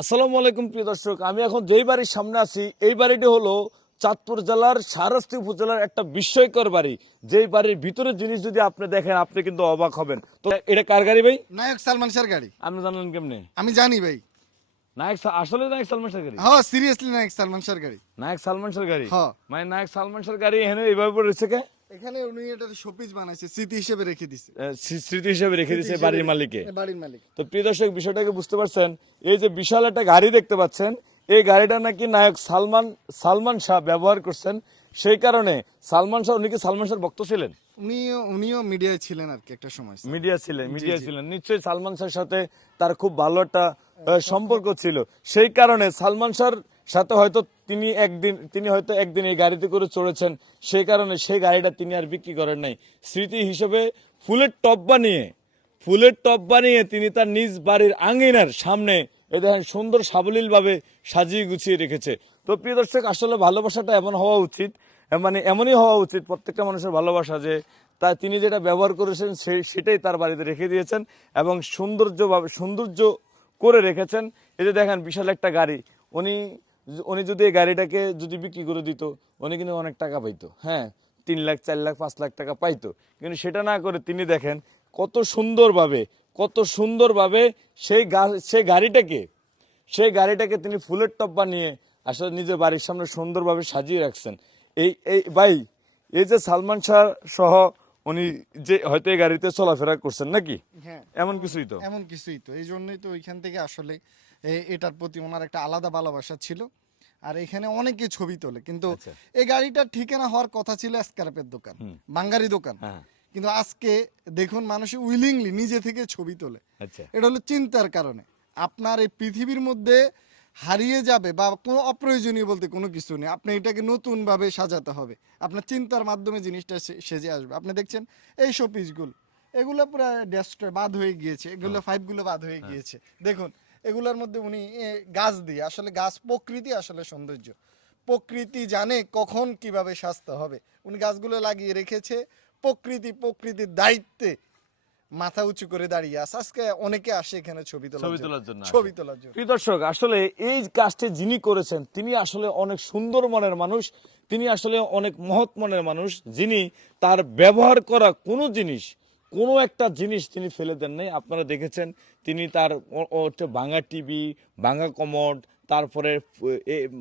আসসালামু আলাইকুম প্রিয় দর্শক আমি এখন যেই বাড়ির সামনে আছি এই বাড়িটি হলো চাঁদপুর জেলার সারাস্তি উপজেলার একটা বিস্ময়কর বাড়ি। যেই বাড়ির ভিতরে জিনিস যদি আপনি দেখেন আপনি কিন্তু অবাক হবেন। তো এটা কার গাড়ি ভাই? নায়ক সালমান শাহর গাড়ি। আপনি জানলেন কেমনে? আমি জানি ভাই। নায়ক আসলে নায়ক সালমান শাহর গাড়ি? হ্যাঁ সিরিয়াসলি নায়ক সালমান শাহর গাড়ি। নায়ক সালমান শাহর গাড়ি? হ্যাঁ। মানে নায়ক সালমান শাহর গাড়ি এখানে এইভাবে পড়ে রয়েছে কে? এখানে উনি এটা শোপিস বানাইছে স্মৃতি হিসেবে রেখে দিছে। স্মৃতি হিসেবে রেখে স্মৃতি বাড়ির মালিকে। বাড়ির মালিক। তো প্রিয় দর্শক বিষয়টাকে বুঝতে পারছেন এই যে বিশাল একটা গাড়ি দেখতে পাচ্ছেন এই গাড়িটা নাকি নায়ক সালমান সালমান শাহ ব্যবহার করছেন। সেই কারণে সালমান শাহ উনি কি সালমান শাহর ভক্ত ছিলেন? উনিও উনিও মিডিয়ায় ছিলেন আর কি একটা সময়। মিডিয়া ছিলেন মিডিয়া ছিলেন। নিশ্চয়ই সালমান শাহর সাথে তার খুব ভালো একটা সম্পর্ক ছিল। সেই কারণে সালমান শাহর সাথে হয়তো তিনি একদিন, তিনি হয়তো একদিন এই গাড়িতে করে চড়েছেন সেই কারণে সেই গাড়িটা তিনি আর বিক্রি করেন নাই। স্মৃতি হিসেবে ফুলের টপ বানিয়ে, ফুলের টপ বানিয়ে তিনি তার নিজ বাড়ির আঙ্গিনার সামনে এ দেখেন সুন্দর সাবলীলভাবে সাজিয়ে গুছিয়ে রেখেছে। তো প্রিয় দর্শক, আসলে ভালোবাসাটা এমন হওয়া উচিত মানে এমনই হওয়া উচিত প্রত্যেকটা মানুষের ভালোবাসা যে তা তিনি যেটা ব্যবহার করেছেন সেই সেটাই তার বাড়িতে রেখে দিয়েছেন এবং সৌন্দর্যভাবে, সৌন্দর্য করে রেখেছেন। এই যে দেখেন বিশাল একটা গাড়ি, উনি উনি যদি এই গাড়িটাকে যদি বিক্রি করে দিত উনি কিন্তু অনেক টাকা পাইতো। হ্যাঁ তিন লাখ চার লাখ পাঁচ লাখ টাকা পাইতো। কিন্তু সেটা না করে তিনি দেখেন কত সুন্দরভাবে কত সুন্দরভাবে সেই গা- সেই গাড়িটাকে সেই গাড়িটাকে তিনি ফুলের টপ বানিয়ে আসলে নিজের বাড়ির সামনে সুন্দরভাবে সাজিয়ে রাখছেন। এই এই ভাই এই যে সালমান শাহ সহ উনি যে হয়তো এই গাড়িতে চলাফেরা করছেন নাকি? হ্যাঁ। এমন কিছুই তো। এমন কিছুই তো। এই জন্যই তো ওইখান থেকে আসলে এটার প্রতি ওনার একটা আলাদা ভালোবাসা ছিল। আর এখানে অনেকে ছবি তোলে। কিন্তু আচ্ছা। এই গাড়িটার ঠিকানা হওয়ার কথা ছিল স্ক্র্যাপের দোকান বাঙ্গারি দোকান। হ্যাঁ। কিন্তু আজকে দেখুন মানুষ উইলিংলি নিজে থেকে ছবি তোলে। আচ্ছা। এটা হলো চিন্তার কারণে। আপনার এই পৃথিবীর মধ্যে হারিয়ে যাবে বা কোনো অপ্রয়োজনীয় বলতে কোনো কিছু নেই। আপনি এটাকে নতুনভাবে সাজাতে হবে। আপনার চিন্তার মাধ্যমে জিনিসটা সেজে আসবে। আপনি দেখছেন এই শোপিসগুলো। এগুলো পুরো ডেস্ট্রয় বাদ হয়ে গিয়েছে। এগুলো ফাইভগুলো বাদ হয়ে গিয়েছে। দেখুন এগুলোর মধ্যে উনি গাছ দিয়ে। আসলে গাছ প্রকৃতি আসলে সৌন্দর্য। প্রকৃতি জানে কখন কীভাবে সাজতে হবে। উনি গাছগুলো লাগিয়ে রেখেছে। প্রকৃতি প্রকৃতির দায়িত্বে মাথা উঁচু করে দাঁড়িয়ে আছে। আজকে অনেকে আসে এখানে ছবি তোলার ছবি জন্য। তোলার জন্য ছবি তোলার জন্য। প্রিয় দর্শক আসলে এই কাজটি যিনি করেছেন তিনি আসলে অনেক সুন্দর মনের মানুষ। তিনি আসলে অনেক মহৎ মনের মানুষ। যিনি তার ব্যবহার করা কোনো জিনিস কোনো একটা জিনিস তিনি ফেলে দেন নাই। আপনারা দেখেছেন, তিনি তার হচ্ছে ভাঙা টিভি ভাঙা কমোড, তারপরে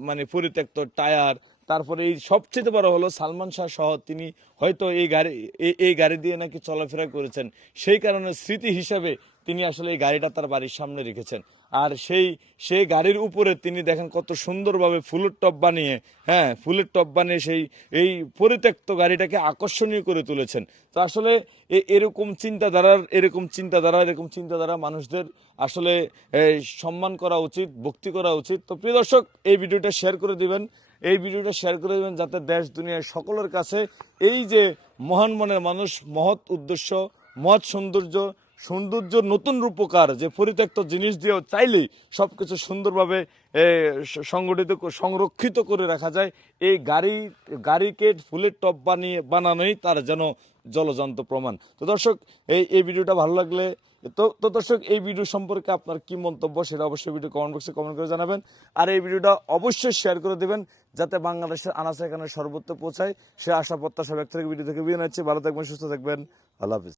মানে পরিত্যক্ত টায়ার তারপরে এই সবচেয়ে বড় হলো সালমান শাহ সহ তিনি হয়তো এই গাড়ি, এই- গাড়ি দিয়ে নাকি চলাফেরা করেছেন। সেই কারণে স্মৃতি হিসাবে তিনি আসলে এই গাড়িটা তার বাড়ির সামনে রেখেছেন। আর সেই সেই গাড়ির উপরে তিনি দেখেন কত সুন্দরভাবে ফুলের টপ বানিয়ে হ্যাঁ ফুলের টপ বানিয়ে সেই, এই পরিত্যক্ত গাড়িটাকে আকর্ষণীয় করে তুলেছেন। তো আসলে এরকম চিন্তাধারার, এরকম চিন্তাধারা এরকম চিন্তাধারা মানুষদের আসলে সম্মান করা উচিত, ভক্তি করা উচিত। তো প্রিয় দর্শক, এই ভিডিওটা শেয়ার করে দিবেন। এই ভিডিওটা শেয়ার করে দেবেন যাতে দেশ, দুনিয়ার সকলের কাছে এই যে মহান মনের মানুষ, মহৎ উদ্দেশ্য, মহৎ সৌন্দর্য সৌন্দর্য নতুন রূপকার যে পরিত্যক্ত জিনিস দিয়েও চাইলেই সব কিছু সুন্দরভাবে সংগঠিত সংরক্ষিত করে রাখা যায়, এই গাড়ি গাড়িকে ফুলের টপ বানিয়ে, বানানোই তার যেন জলজান্ত প্রমাণ। তো দর্শক, এই এই ভিডিওটা ভালো লাগলে, তো তো দর্শক, এই ভিডিও সম্পর্কে আপনার কি মন্তব্য সেটা অবশ্যই ভিডিও কমেন্ট বক্সে কমেন্ট করে জানাবেন। আর এই ভিডিওটা অবশ্যই শেয়ার করে দেবেন। যাতে বাংলাদেশের আনাচে এখানে সর্বত্র পৌঁছায়, সে আশা প্রত্যাশা ব্যক্ত থেকে ভিডিও থেকে বিয়ে নিচ্ছে। ভালো থাকবেন, সুস্থ থাকবেন। আল্লাহ হাফিজ।